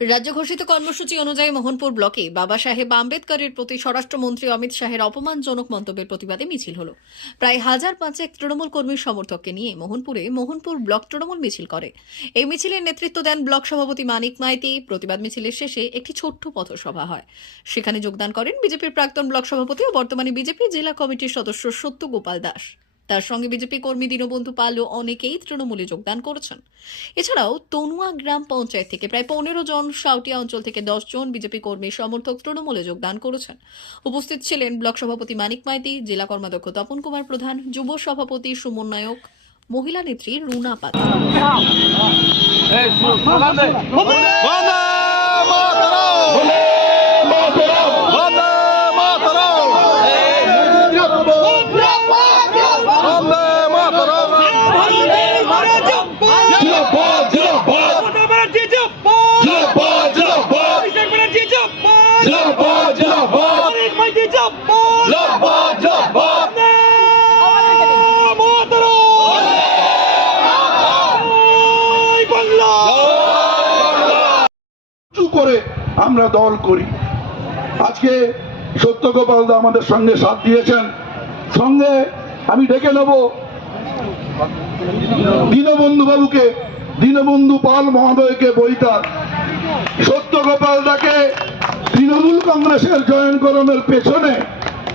রাজ্য ঘোষিত কর্মসূচি অনুযায়ী মোহনপুর ব্লকে বাবা সাহেব আম্বেদকরের প্রতি স্বরাষ্ট্রমন্ত্রী অমিত শাহের অপমানজনক মন্তব্যের প্রতিবাদে মিছিল হল। প্রায় হাজার পাঁচেক তৃণমূল কর্মীর সমর্থককে নিয়ে মোহনপুরে মোহনপুর ব্লক তৃণমূল মিছিল করে। এই মিছিলের নেতৃত্ব দেন ব্লক সভাপতি মানিক মাইতি। প্রতিবাদ মিছিলের শেষে একটি ছোট্ট পথসভা হয়। সেখানে যোগদান করেন বিজেপির প্রাক্তন ব্লক সভাপতি ও বর্তমানে বিজেপি জেলা কমিটির সদস্য সত্য গোপাল দাস। তার সঙ্গে বিজেপি কর্মী দীনবন্ধু পাল ও অনেকেই তৃণমূলে যোগদান করেছেন এছাড়াও তনুয়া গ্রাম পঞ্চায়েত থেকে প্রায় পনেরো জন সাউটিয়া অঞ্চল থেকে দশ জন বিজেপি কর্মী সমর্থক তৃণমূলে যোগদান করেছেন উপস্থিত ছিলেন ব্লক সভাপতি মানিক মাইতি জেলা কর্মাধ্যক্ষ তপন কুমার প্রধান যুব সভাপতি সুমন নায়ক মহিলা নেত্রী রুনা মাতরম জিন্দাবাদ উঁচু করে আমরা দল করি আজকে সত্যগোপাল দা আমাদের সঙ্গে সাথ দিয়েছেন সঙ্গে আমি ডেকে নেব দীনবন্ধু বাবুকে দীনবন্ধু পাল মহোদয়কে বইতার সত্যগোপাল দাকে তৃণমূল কংগ্রেসের জয়নকরণের পেছনে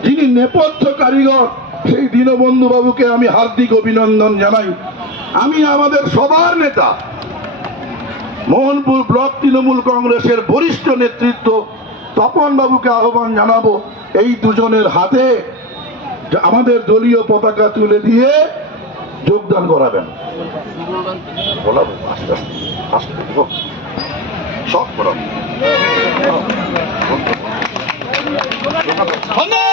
যিনি নেপথ্য কারিগর সেই দীনবন্ধু বাবুকে আমি হার্দিক অভিনন্দন জানাই আমি আমাদের সবার নেতা মোহনপুর ব্লক তৃণমূল কংগ্রেসের বরিষ্ঠ নেতৃত্ব তপন বাবুকে আহ্বান জানাব এই দুজনের হাতে আমাদের দলীয় পতাকা তুলে দিয়ে যোগদান করাবেন আস্তে আস্তে আস্তে। সব করাবো 건너!